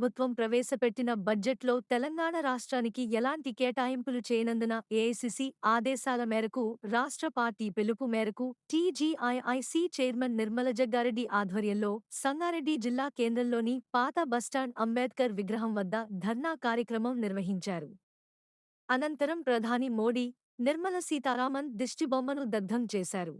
ప్రభుత్వం ప్రవేశపెట్టిన బడ్జెట్లో తెలంగాణ రాష్ట్రానికి ఎలాంటి కేటాయింపులు చేయనందున ఏఐసిసి ఆదేశాల మేరకు రాష్ట్ర పార్టీ పిలుపు మేరకు టీజీఐఐసి చైర్మన్ నిర్మల జగ్గారెడ్డి ఆధ్వర్యంలో సంగారెడ్డి జిల్లా కేంద్రంలోని పాత బస్టాండ్ అంబేద్కర్ విగ్రహం వద్ద ధర్నా కార్యక్రమం నిర్వహించారు. అనంతరం ప్రధాని మోడీ, నిర్మల సీతారామన్ దిష్టిబొమ్మను దగ్ధం చేశారు.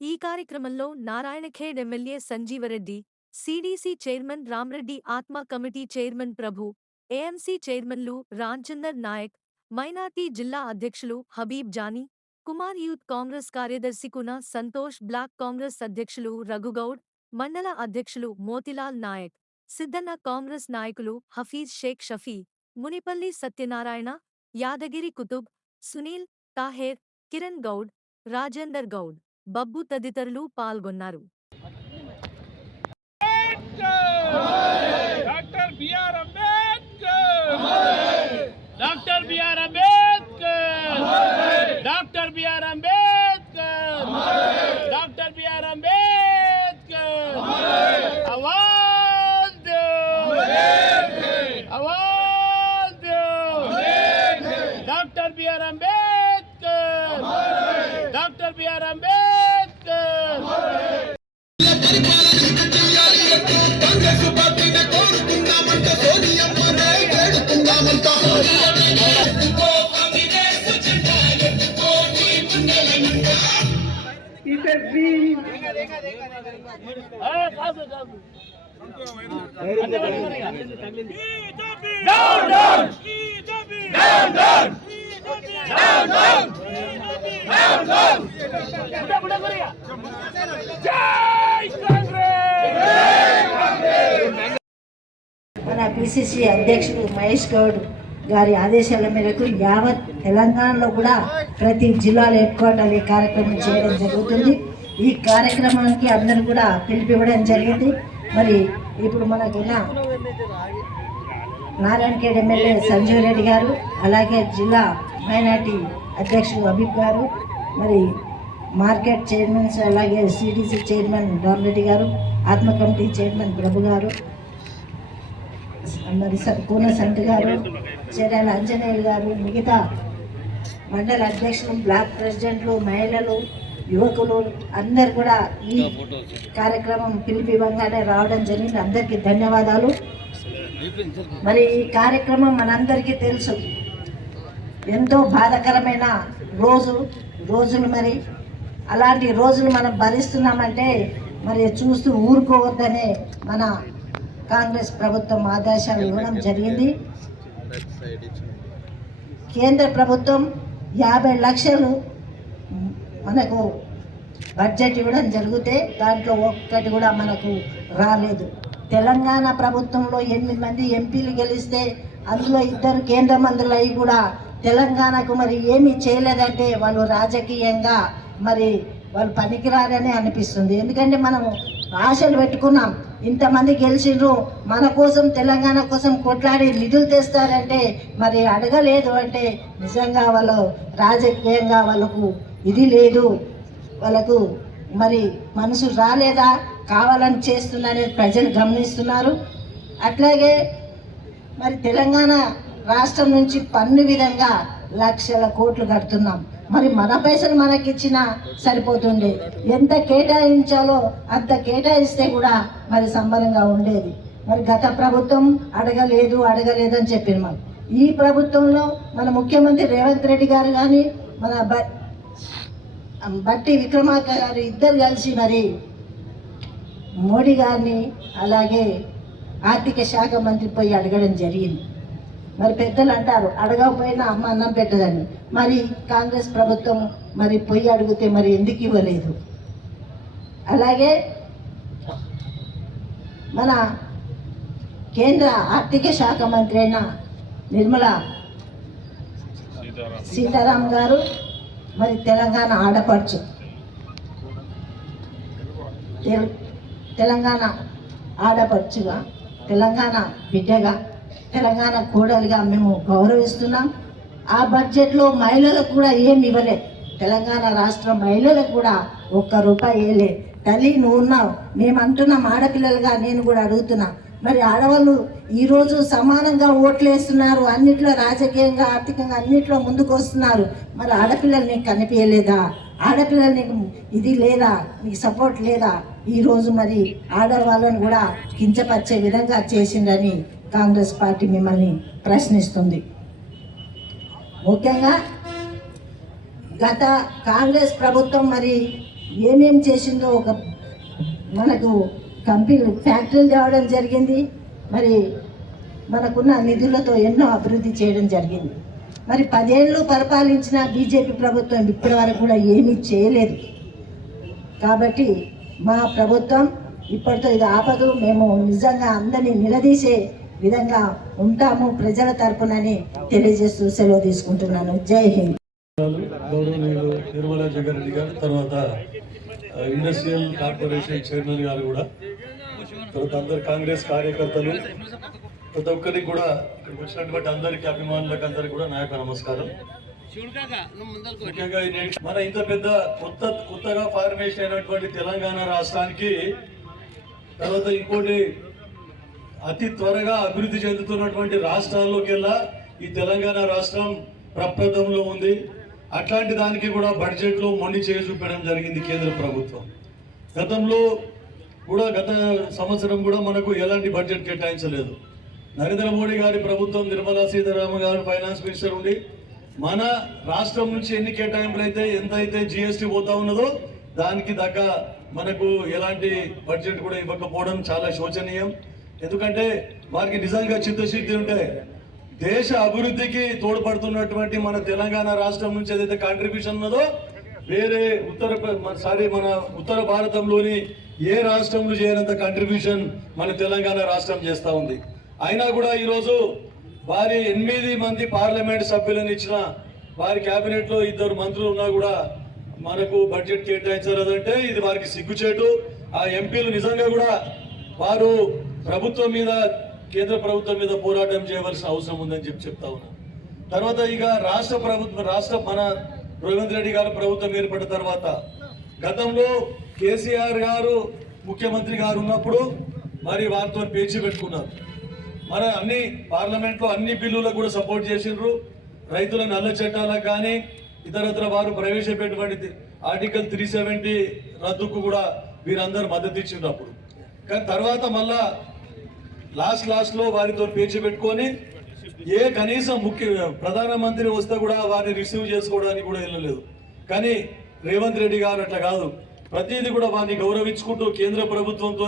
ఈ కార్యక్రమంలో Narayankhed MLA Sanjeeva Reddy, CDC chairman Ram Reddy, ఆత్మ కమిటీ చైర్మన్ ప్రభు, ఏఎంసీ చైర్మన్లు రాంచందర్ నాయక్, మైనార్టీ జిల్లా అధ్యక్షులు హబీబ్ జానీ, కుమార్ యూత్ కాంగ్రెస్ కార్యదర్శి కున సంతోష్, బ్లాక్ కాంగ్రెస్ అధ్యక్షులు రఘుగౌడ్, మండల అధ్యక్షులు మోతిలాల్ నాయక్, సిద్ధన్న కాంగ్రెస్ నాయకులు హఫీజ్ షేక్ షఫీ, మునిపల్లి సత్యనారాయణ, యాదగిరి కుతుబ్, సునీల్, తాహేర్, కిరణ్ గౌడ్, రాజేందర్ గౌడ్, బబ్బు తదితరులు పాల్గొన్నారు. Doctor BR Ambedkar doctor BR Ambedkar doctor BR Ambedkar doctor BR Ambedkar आवाज दो आवाज दो doctor BR Ambedkar doctor BR Ambedkar మన పిసిసి అధ్యక్షుడు మహేష్ గౌడ్ గారి ఆదేశాల మేరకు యావత్ తెలంగాణలో కూడా ప్రతి జిల్లాలో హెడ్ క్వార్టర్ ఈ కార్యక్రమం చేయడం జరుగుతుంది. ఈ కార్యక్రమానికి అందరూ కూడా పిలిపివ్వడం జరిగింది. మరి ఇప్పుడు మనకున్న నారాయణఖేడ్ ఎమ్మెల్యే సంజీవ్ రెడ్డి గారు, అలాగే జిల్లా మైనార్టీ అధ్యక్షుడు హబీబ్ గారు, మరి మార్కెట్ చైర్మన్స్, అలాగే సిడిసి చైర్మన్ రామ్రెడ్డి గారు, ఆత్మ కమిటీ చైర్మన్ ప్రభు గారు, మరి కూన సంటి గారు, చర్యాల అంజనేయులు గారు, మిగతా మండల అధ్యక్షులు, బ్లాక్ ప్రెసిడెంట్లు, మహిళలు, యువకులు అందరు కూడా ఈ కార్యక్రమం పిలిపివ్వగానే రావడం జరిగింది. అందరికీ ధన్యవాదాలు. మరి ఈ కార్యక్రమం మనందరికీ తెలుసు, ఎంతో బాధాకరమైన రోజులు. మరి అలాంటి రోజులు మనం భరిస్తున్నామంటే మరి చూస్తూ ఊరుకోవద్దనే మన కాంగ్రెస్ ప్రభుత్వం ఆదేశాలు ఇవ్వడం జరిగింది. కేంద్ర ప్రభుత్వం 50 లక్షలు మనకు బడ్జెట్ ఇవ్వడం జరిగితే దాంట్లో ఒక్కటి కూడా మనకు రాలేదు. తెలంగాణ ప్రభుత్వంలో 8 మంది ఎంపీలు గెలిస్తే అందులో 2 కేంద్ర మంత్రులు అయి కూడా తెలంగాణకు మరి ఏమీ చేయలేదంటే వాళ్ళు రాజకీయంగా మరి వాళ్ళు పనికిరారని అనిపిస్తుంది. ఎందుకంటే మనము ఆశలు పెట్టుకున్నాం, ఇంతమంది గెలిచిండ్రు, మన కోసం తెలంగాణ కోసం కొట్లాడి నిధులు తెస్తారంటే మరి అడగలేదు అంటే నిజంగా వాళ్ళు రాజకీయంగా వాళ్ళకు ఇది లేదు, వాళ్ళకు మరి మనసు రాలేదా, కావాలని చేస్తుందనేది ప్రజలు గమనిస్తున్నారు. అట్లాగే మరి తెలంగాణ రాష్ట్రం నుంచి పన్ను విధంగా లక్షల కోట్లు కడుతున్నాం. మరి మన పైసలు మనకిచ్చినా సరిపోతుండే, ఎంత కేటాయించాలో అంత కేటాయిస్తే కూడా మరి సంబరంగా ఉండేది. మరి గత ప్రభుత్వం అడగలేదు అని చెప్పింది. మనం ఈ ప్రభుత్వంలో మన ముఖ్యమంత్రి రేవంత్ రెడ్డి గారు కానీ మన బట్టి విక్రమార్క గారు ఇద్దరు కలిసి మరి మోడీ గారిని అలాగే ఆర్థిక శాఖ మంత్రి పోయి అడగడం జరిగింది. మరి పెద్దలు అంటారు అడగకపోయినా అమ్మ అన్నం పెట్టదని. మరి కాంగ్రెస్ ప్రభుత్వం మరి పొయ్యి అడిగితే మరి ఎందుకు ఇవ్వలేదు? అలాగే మన కేంద్ర ఆర్థిక శాఖ మంత్రి అయిన నిర్మలా సీతారామన్ గారు మరి తెలంగాణ ఆడపడుచు, తెలంగాణ ఆడపడుచుగా, తెలంగాణ బిడ్డగా, తెలంగాణ కోడలిగా మేము గౌరవిస్తున్నాం. ఆ బడ్జెట్లో మహిళలకు కూడా ఏమి ఇవ్వలేదు. తెలంగాణ రాష్ట్ర మహిళలకు కూడా ఒక్క రూపాయి వేయలే. తల్లి నువ్వు ఉన్నావు, మేము అంటున్నాం ఆడపిల్లలుగా, నేను కూడా అడుగుతున్నా, మరి ఆడవాళ్ళు ఈరోజు సమానంగా ఓట్లు వేస్తున్నారు, అన్నిట్లో రాజకీయంగా ఆర్థికంగా అన్నిట్లో ముందుకు వస్తున్నారు. మరి ఆడపిల్లలు నీకు కనిపించలేదా? ఆడపిల్లలు నీకు ఇది లేదా? నీకు సపోర్ట్ లేదా? ఈరోజు మరి ఆడవాళ్ళను కూడా కించపరిచే విధంగా చేసిందని కాంగ్రెస్ పార్టీ మిమ్మల్ని ప్రశ్నిస్తుంది. ముఖ్యంగా గత కాంగ్రెస్ ప్రభుత్వం మరి ఏమేం చేసిందో ఒక మనకు కంపెనీలు ఫ్యాక్టరీలు తేవడం జరిగింది. మరి మనకున్న నిధులతో ఎన్నో అభివృద్ధి చేయడం జరిగింది. మరి 10 ఏళ్ళు పరిపాలించిన బీజేపీ ప్రభుత్వం ఇప్పటి వరకు కూడా ఏమీ చేయలేదు. కాబట్టి మా ప్రభుత్వం ఇప్పటితో ఇది ఆపదు. మేము నిజంగా అందరినీ నిలదీసే విధంగా ఉంటాము ప్రజల తరపునని తెలియజేస్తూ సెలవు తీసుకుంటున్నాను. జై హింద్. గౌరవనీయులు నిర్మలా జగ్గారెడ్డి గారు, తర్వాత ఇండస్ట్రియల్ కార్పొరేషన్ చైర్మన్ గారు కూడా, తర్వాత అందరు కాంగ్రెస్ కార్యకర్తలు, ప్రతి ఒక్కరికి కూడా ఇక్కడికి వచ్చినటువంటి అందరికి అభిమానులకు అందరికి కూడా నా యొక్క నమస్కారం. ముఖ్యంగా మన ఇంత పెద్ద కొత్తగా ఫార్మేషన్ అయినటువంటి తెలంగాణ రాష్ట్రానికి, తర్వాత ఇంకోటి అతి త్వరగా అభివృద్ధి చెందుతున్నటువంటి రాష్ట్రాల్లోకెల్లా ఈ తెలంగాణ రాష్ట్రం ప్రప్రథంలో ఉంది. అట్లాంటి దానికి కూడా బడ్జెట్లో మొండి చేయి చూపడం జరిగింది కేంద్ర ప్రభుత్వం. గతంలో కూడా గత సంవత్సరం కూడా మనకు ఎలాంటి బడ్జెట్ కేటాయించలేదు. నరేంద్ర మోడీ గారి ప్రభుత్వం, నిర్మలా సీతారామన్ గారు ఫైనాన్స్ మినిస్టర్ ఉండి మన రాష్ట్రం నుంచి ఎన్ని కేటాయింపులు అయితే ఎంతైతే జిఎస్టీ పోతా ఉన్నదో దానికి దగ్గ మనకు ఎలాంటి బడ్జెట్ కూడా ఇవ్వకపోవడం చాలా శోచనీయం. ఎందుకంటే వారికి నిజంగా చిత్తశుద్ధి ఉంటే దేశ అభివృద్ధికి తోడ్పడుతున్నటువంటి మన తెలంగాణ రాష్ట్రం నుంచి ఏదైతే కాంట్రిబ్యూషన్ ఉన్నదో వేరే మన ఉత్తర భారతంలోని ఏ రాష్ట్రంలో చేయనంత కాంట్రిబ్యూషన్ మన తెలంగాణ రాష్ట్రం చేస్తూ ఉంది. అయినా కూడా ఈరోజు వారి 8 మంది పార్లమెంట్ సభ్యులను ఇచ్చిన వారి కేబినెట్లో 2 మంత్రులు ఉన్నా కూడా మనకు బడ్జెట్ కేటాయించలేదంటే ఇది వారికి సిగ్గుచేటు. ఆ ఎంపీలు నిజంగా కూడా వారు ప్రభుత్వం మీద, కేంద్ర ప్రభుత్వం మీద పోరాటం చేయవలసిన అవసరం ఉందని చెప్తా ఉన్నాను. తర్వాత ఇక మన రేవంత్ రెడ్డి గారు ప్రభుత్వం ఏర్పడిన తర్వాత గతంలో కేసీఆర్ గారు ముఖ్యమంత్రి గారు ఉన్నప్పుడు మరి వారితో పేచి పెట్టుకున్నారు. మన అన్ని పార్లమెంట్లో అన్ని బిల్లులకు కూడా సపోర్ట్ చేసిండ్రు. రైతుల నల్ల చట్టాలకు కానీ ఇతరత్ర వారు ప్రవేశపెట్టినటువంటి ఆర్టికల్ 370 రద్దుకు కూడా వీరందరూ మద్దతు ఇచ్చిండ్రు అప్పుడు. కానీ తర్వాత మళ్ళా లాస్ట్ లో వారితో పేచి పెట్టుకొని కనీసం ప్రధానమంత్రి వస్తే కూడా వారిని రిసీవ్ చేసుకోవడానికి కూడా వెళ్ళలేదు. కానీ రేవంత్ రెడ్డి గారు అట్లా కాదు, ప్రతిదీ కూడా వారిని గౌరవించుకుంటూ కేంద్ర ప్రభుత్వంతో,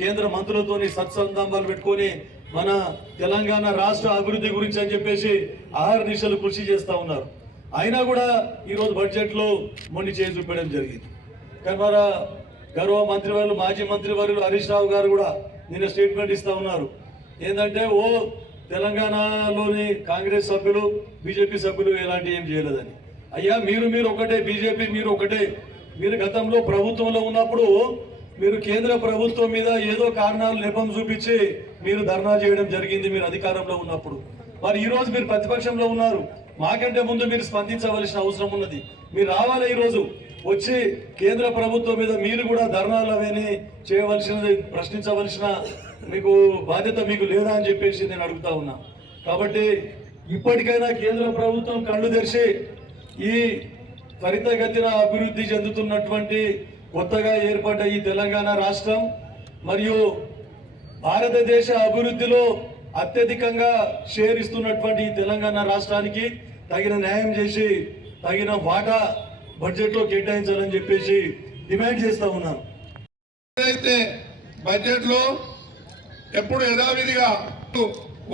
కేంద్ర మంత్రులతోని సత్సంబంధాలు పెట్టుకొని మన తెలంగాణ రాష్ట్ర అభివృద్ధి గురించి అని చెప్పేసి 6 నిమిషాలు కృషి చేస్తూ ఉన్నారు. అయినా కూడా ఈరోజు బడ్జెట్లో మొండి చేయి చూపడం జరిగింది. కానీ మన గౌరవ మంత్రివర్యులు, మాజీ మంత్రివర్యులు హరీష్ రావు గారు కూడా నిన్న స్టేట్మెంట్ ఇస్తూ ఉన్నారు. ఏంటంటే తెలంగాణలోని కాంగ్రెస్ సభ్యులు, బీజేపీ సభ్యులు ఎలాంటి ఏం చేయలేదని. అయ్యా మీరు ఒకటే, బీజేపీ మీరు ఒకటే. మీరు గతంలో ప్రభుత్వంలో ఉన్నప్పుడు మీరు కేంద్ర ప్రభుత్వం మీద ఏదో కారణాలు నెపం చూపించి మీరు ధర్నా చేయడం జరిగింది మీరు అధికారంలో ఉన్నప్పుడు. మరి ఈరోజు మీరు ప్రతిపక్షంలో ఉన్నారు. మాకంటే ముందు మీరు స్పందించవలసిన అవసరం ఉన్నది. మీరు రావాలి, ఈరోజు వచ్చి కేంద్ర ప్రభుత్వం మీద మీరు కూడా ధర్నాలు అవన్నీ చేయవలసినది, ప్రశ్నించవలసిన మీకు బాధ్యత మీకు లేదా అని చెప్పేసి నేను అడుగుతా ఉన్నా. కాబట్టి ఇప్పటికైనా కేంద్ర ప్రభుత్వం కళ్ళు తెరిచి ఈ త్వరితగతిన అభివృద్ధి చెందుతున్నటువంటి కొత్తగా ఏర్పడ్డ ఈ తెలంగాణ రాష్ట్రం మరియు భారతదేశ అభివృద్ధిలో అత్యధికంగా షేర్ ఇస్తున్నటువంటి ఈ తెలంగాణ రాష్ట్రానికి తగిన న్యాయం చేసి తగిన వాటా బడ్జెట్లో కేటాయించాలని చెప్పేసి డిమాండ్ చేస్తా ఉన్నాను. అయితే బడ్జెట్లో ఎప్పుడు యథావిధిగా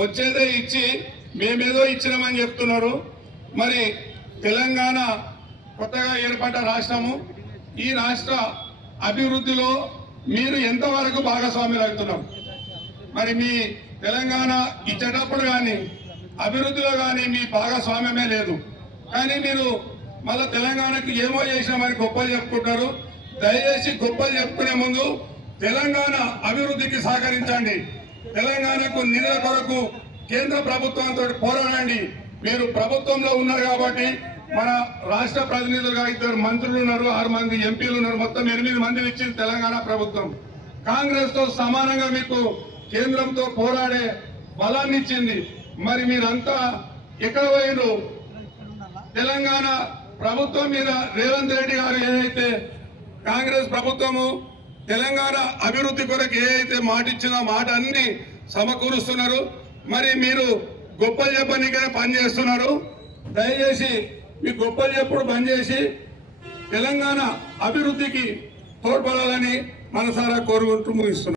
వచ్చేదే ఇచ్చి మేమేదో ఇచ్చినామని చెప్తున్నారు. మరి తెలంగాణ కొత్తగా ఏర్పడ్డ రాష్ట్రము, ఈ రాష్ట్ర అభివృద్ధిలో మీరు ఎంతవరకు భాగస్వాములు అవుతున్నాం? మరి మీ తెలంగాణ ఇచ్చేటప్పుడు కానీ అభివృద్ధిలో కానీ మీ భాగస్వామ్యమే లేదు. కానీ మీరు మళ్ళీ తెలంగాణకు ఏమో చేసినామని గొప్పలు చెప్పుకుంటారు. దయచేసి గొప్పలు చెప్పుకునే ముందు తెలంగాణ అభివృద్ధికి సహకరించండి. తెలంగాణకు నిధుల కొరకు కేంద్ర ప్రభుత్వంతో పోరాడండి. మీరు ప్రభుత్వంలో ఉన్నారు కాబట్టి మన రాష్ట్ర ప్రతినిధులుగా 2 మంత్రులు ఉన్నారు, 6 మంది ఎంపీలు ఉన్నారు, మొత్తం 8 మందిని ఇచ్చింది తెలంగాణ ప్రభుత్వం. కాంగ్రెస్ తో సమానంగా మీకు కేంద్రంతో పోరాడే బలాన్ని ఇచ్చింది. మరి మీరంతా ఎక్కడ పోయినరు? తెలంగాణ ప్రభుత్వం మీద రేవంత్ రెడ్డి గారు ఏదైతే కాంగ్రెస్ ప్రభుత్వము తెలంగాణ అభివృద్ధి కొరకు ఏదైతే మాట ఇచ్చిన మాట అన్ని సమకూరుస్తున్నారు. మరి మీరు గొప్పలు చెప్పనికనే పనిచేస్తున్నారు. దయచేసి మీ గొప్పలు చెప్పుడు బంద్ చేసి తెలంగాణ అభివృద్ధికి తోడ్పడాలని మనసారా కోరుకుంటూ ముగిస్తున్నారు.